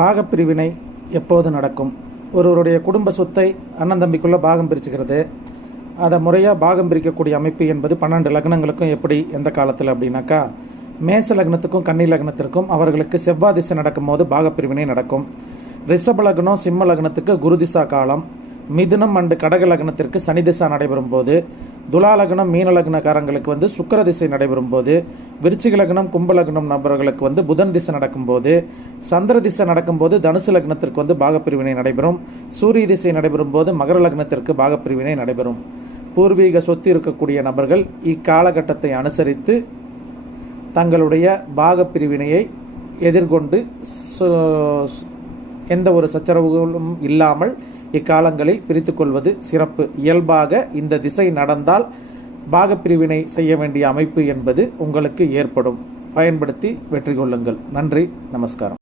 பாகப்பிரிவினை எப்போது நடக்கும்? ஒருவருடைய குடும்ப சொத்தை அண்ணன் தம்பிக்குள்ளே பாகம் பிரிச்சுக்கிறது, அதை முறையாக பாகம் பிரிக்கக்கூடிய அமைப்பு என்பது 12 லக்னங்களுக்கும் எப்படி எந்த காலத்தில் அப்படின்னாக்கா, மேச லக்னத்துக்கும் கன்னி லக்னத்திற்கும் அவர்களுக்கு செவ்வாய் திசை நடக்கும்போது பாகப்பிரிவினை நடக்கும். ரிஷப லக்னம் சிம்ம லக்னத்துக்கு குரு திசா காலம், மிதுனம் அண்டு கடக லக்னத்திற்கு சனி திசா நடைபெறும் போது, துலா லக்னம் மீன லக்னக்காரங்களுக்கு சுக்கிர திசை நடைபெறும் போது, விருச்சிக லக்னம் கும்ப லக்னம் நபர்களுக்கு புதன் திசை நடக்கும்போது, சந்திர திசை நடக்கும்போது தனுசு லக்னத்திற்கு பாகப்பிரிவினை நடைபெறும். சூரிய திசை நடைபெறும் போது மகர லக்னத்திற்கு பாகப்பிரிவினை நடைபெறும். பூர்வீக சொத்து இருக்கக்கூடிய நபர்கள் இக்காலகட்டத்தை அனுசரித்து தங்களுடைய பாகப்பிரிவினையை எதிர்கொண்டு எந்த ஒரு சச்சரவுகளும் இல்லாமல் இக்காலங்களில் பிரித்து கொள்வது சிறப்பு. இயல்பாக இந்த திசை நடந்தால் பாகப்பிரிவினை செய்ய வேண்டிய அமைப்பு என்பது உங்களுக்கு ஏற்படும். பயன்படுத்தி வெற்றி கொள்ளுங்கள். நன்றி, நமஸ்காரம்.